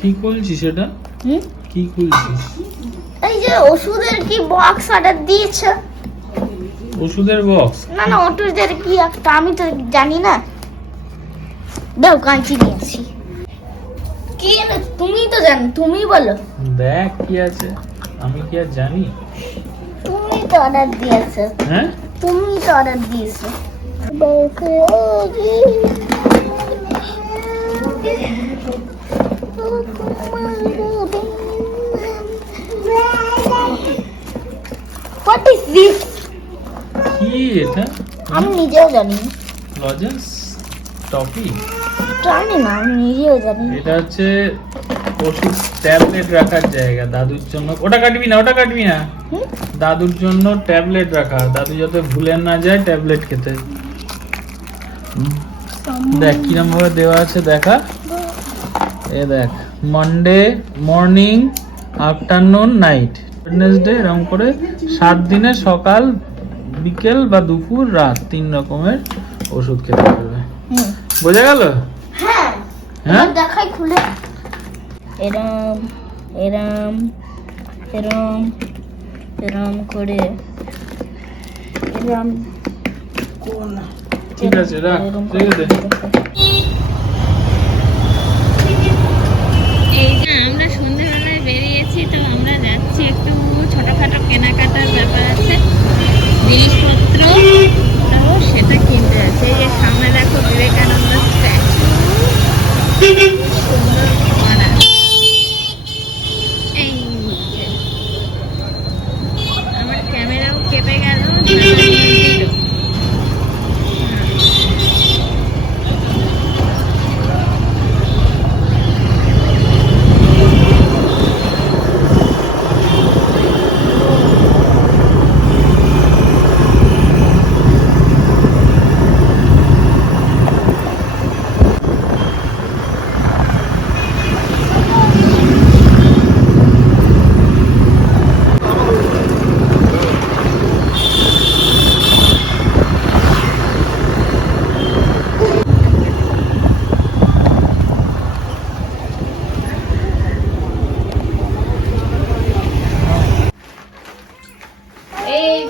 কি খুলছিস সেটা? কি খুলছিস? এই যে ওষুধের কি বক্স অর্ডার দিয়েছে? ওষুধের বক্স না না ওষুধের কি একটা আমি তো জানি না। দাও কাঁচি নিয়েছি কি তুমি তো জানো তুমি বলো। দেখ কি আছে আমি কি আর জানি? তুমি তো অর্ডার দিয়েছ। হ্যাঁ? তুমি তো অর্ডার দিয়েছ। What কি এটা? আমি নিজেও জানি লজেন্স টপি জানি না আমি নিজেও জানি এটা হচ্ছে ওষুধ ট্যাবলেট রাখার জায়গা দাদুর জন্য। ওটা কাটবি না ওটা কাটবি না। দাদুর জন্য ট্যাবলেট রাখা। দাদু যাতে ভুলে না যায় ট্যাবলেট খেতে। দেখ কিরম ভাবে দেওয়া আছে দেখা। এ দেখ Monday morning afternoon night Wednesday এরকম করে সাত দিনে সকাল বিকেল বা দুপুর রাত তিন রকমের ওষুধ খেতে পারবে। বোঝা গেল? হ্যাঁ। হ্যাঁ? দেখাই খুলে। এরম এরম এরম এরম করে। এরম ঠিক আছে রাখ। রেখে দে এই যে আমরা সন্ধ্যেবেলায় বেরিয়েছি তো আমরা যাচ্ছি একটু ছোটখাটো কেনাকাটার ব্যাপার আছে জিনিসপত্র তো সেটা কিনতে আছে এই যে সামনে দেখো বিবেকানন্দ স্ট্যাচু সুন্দর করা এই যে। আমার ক্যামেরাও কেঁপে গেল এই যে দেখো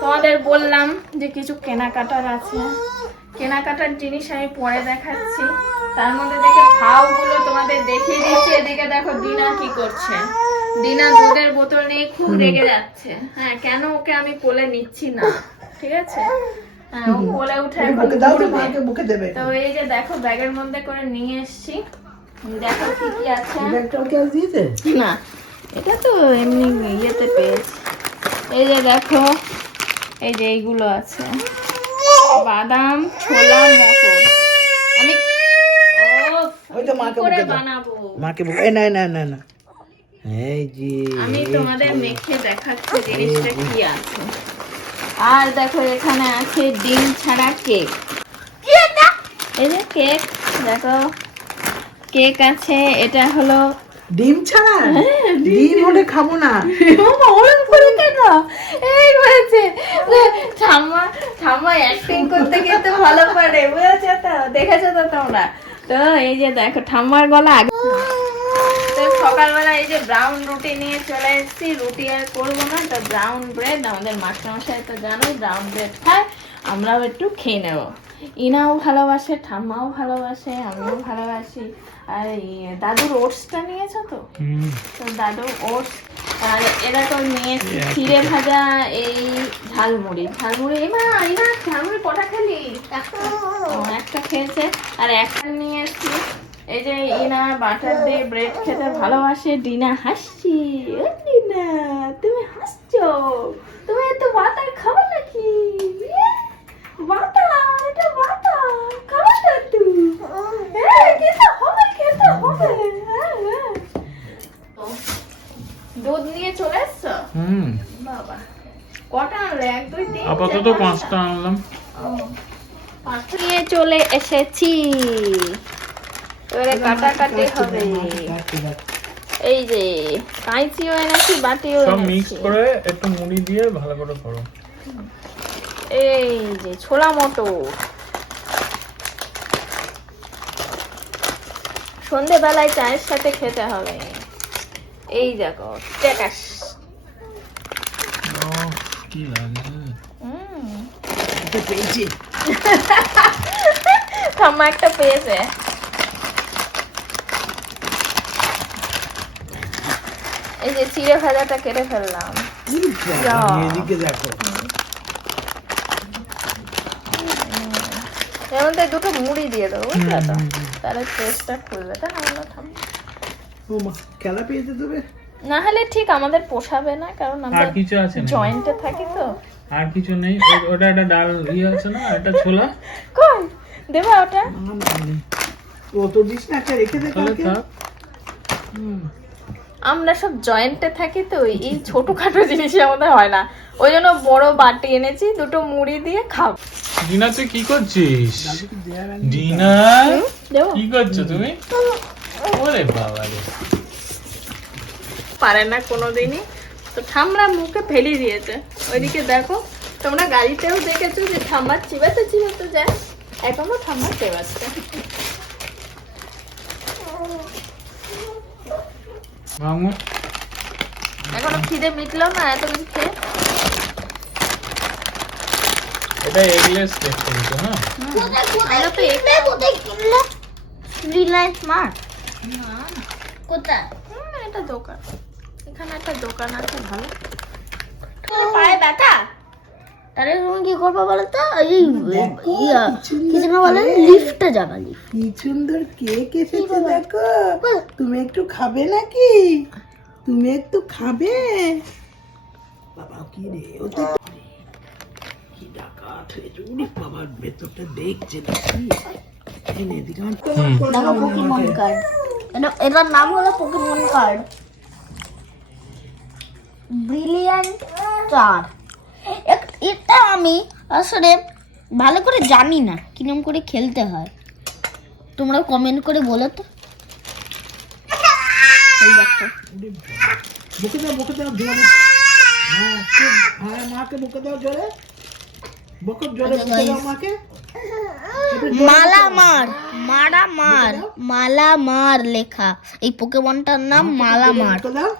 তোমাদের বললাম যে কিছু কেনাকাটার আছে। কেনাকাটার জিনিস আমি পরে দেখাচ্ছি। তার মধ্যে দেখে ভাওগুলো তোমাদের দেখিয়ে দিচ্ছি। এদিকে দেখো দিনা কি করছে। দিনা দুধের বোতল নিয়ে খুব রেগে যাচ্ছে। হ্যাঁ কেন ওকে আমি কোলে নিচ্ছি না? ঠিক আছে? হ্যাঁ ও কোলে উঠে এখন ঘুরবে। তো এই যে দেখো ব্যাগের মধ্যে করে নিয়ে এসেছি। দেখো কি কি আছে। না এটা তো এমনি ইয়েতে পেয়েছি। এই যে দেখো এই যে এইগুলো আছে। বাদাম ছোলা মটর। আমি ওই তো মাকে করে বানাবো? মাকে বলে এই না না না না। এই যে আমি তোমাদের মেখে দেখাচ্ছি জিনিসটা কি আছে। আর দেখো এখানে আছে ডিম ছাড়া কেক। এই যে কেক দেখো। কেক আছে এটা হলো ডিম ছাড়া? ডিম। হলে খাব না। এই। ঠাম্মা ঠাম্মা অ্যাক্টিং করতে ভালো পারে বুঝেছ তো? দেখেছ তো তোমরা? তো এই যে দেখো ঠাম্মার গলা আগে সকালবেলা এই যে ব্রাউন রুটি নিয়ে চলে এসেছি। রুটি আর করব না তো ব্রাউন ব্রেড আমাদের মাস্টারমশাই তো জানোই ব্রাউন ব্রেড খায় আমরাও একটু খেয়ে নেব। ইনাও ভালোবাসে ঠাম্মাও ভালোবাসে আমিও ভালোবাসি। আর দাদুর ওটসটা নিয়েছো তো? তো দাদু ওটস আর এরা তো নিয়ে চিড়ে ভাজা এই ঝালমুড়ি। ঝালমুড়ি এমা এমা ঝালমুড়ি কটা খেলি? একটা। খেয়েছে। আর একটা নিয়ে এসছি। এই যে ইনা বাটার দিয়ে ব্রেড খেতে ভালোবাসে। ডিনা হাসছি। ডিনা তুমি হাসছো তুমি এত বাটার খাব নাকি ইয়ে, বাটার এটা বাটার খাব তো তুই হ্যাঁ খেতে হবে খেতে হবে হ্যাঁ হ্যাঁ দুধ নিয়ে চলে এসছো হুম। বাবা কটা আনলে? এক দুই তিন আপাতত পাঁচটা। আনলাম। নিয়ে চলে এসেছি। এবারে কাটাকাটি হবে। এই যে কাঁচিও এনেছি বাটিও সব মিক্স করে একটু মুড়ি দিয়ে ভালো করে করো এই যে ছোলা মটর। সন্ধেবেলায় চায়ের সাথে খেতে হবে। এই দেখো টেকাস। কি লাগে পেয়েছি ঠাম্মা একটা পেয়েছে এই যে চিড়ে ভাজাটা কেটে ফেললাম এদিকে দেখো এর মধ্যে দুটো মুড়ি দিয়ে দেবো বুঝলে তো তাহলে টেস্টটা খুলবে তাই না ও মা খেলা পেয়েছে তবে না হলে ঠিক আমাদের পোষাবে না কারণ আর কিছু আছে না। জয়েন্টে থাকি তো। আর কিছু নেই। ওটা একটা ডাল ইয়ে আছে না একটা ছোলা। কই? দেবা ওটা। অত দিস না একটা রেখে দে কালকে। হুম। আমরা সব জয়েন্টে থাকি তো এই ছোটখাটো জিনিসের আমাদের হয় না। ওই জন্য বড় বাটি এনেছি দুটো মুড়ি দিয়ে খাব। ডিনা তুই কি করছিস? ডিনা দেবো। কি করছ তুমি? ওরে বাবা রে পারে না কোনোদিনই। তো ঠামরা মুখে ফেলে দিয়েছে। ওইদিকে দেখো তোমরা গাড়িতেও দেখেছ যে ঠাম্মার চিবাতে চিবাতে যায়। এখনও ঠাম্মা চেবাচ্ছে। এখনও খিদে মিটলো না এত কিছু খেয়ে। এটা এগলেস কেক কিন্তু না? কোথায় কোথায় এটা তো কিনলে কোথায় কিনলে রিলায়েন্স মার্ট কোথায়? হুম, এটা দোকান। এখানে একটা দোকান আছে ভালো। পায়ে ব্যথা? তাহলে তুমি কি করবে বলো তো? এই কি যেন বলে? লিফটে যাবা লিফট। কি সুন্দর কেক এসেছে দেখো? তুমি একটু খাবে নাকি? তুমি একটু খাবে? বাবা কি রে? ও তো কি ডাকাত হয়েছে উনি বাবার ভেতরটা দেখছে নাকি? এনে এদিকে আন। দেখো পোকেমন কার্ড এটার নাম হলো পোকেমন কার্ড ব্রিলিয়ান্ট স্টার। এটা আমি আসলে ভালো করে জানি না কিরম করে খেলতে হয়। তোমরা কমেন্ট করে বলো তো। দাও দাও জোরে। হ্যাঁ হ্যাঁ মাকে দাও জোরে। জোরে মুখে দাও মাকে। মালামার মারামার মালামার লেখা। এই পোকেমনটার নাম মালামার। মুখে দাও।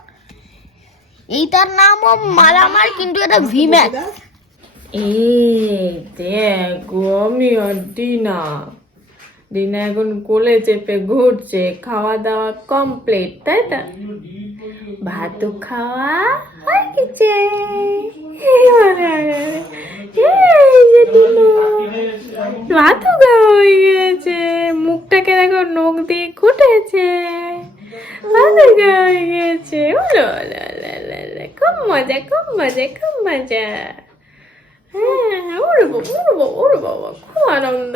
এইটার নামও মালামার কিন্তু এটা ভিম্যাক্স আর ডিনা। ডিনা এখন কোলে চেপে ঘুরছে খাওয়া দাওয়া কমপ্লিট তাই তো? ভাত খাওয়া হয়ে গেছে ভাতও খাওয়া হয়ে গেছে মুখটাকে দেখো নখ দিয়ে ঘুটেছে ভাতও খাওয়া হয়ে গেছে ওলো খুব মজা খুব মজা খুব মজা হ্যাঁ ওরে বাবা ওরে বাবা ওরে বাবা খুব আনন্দ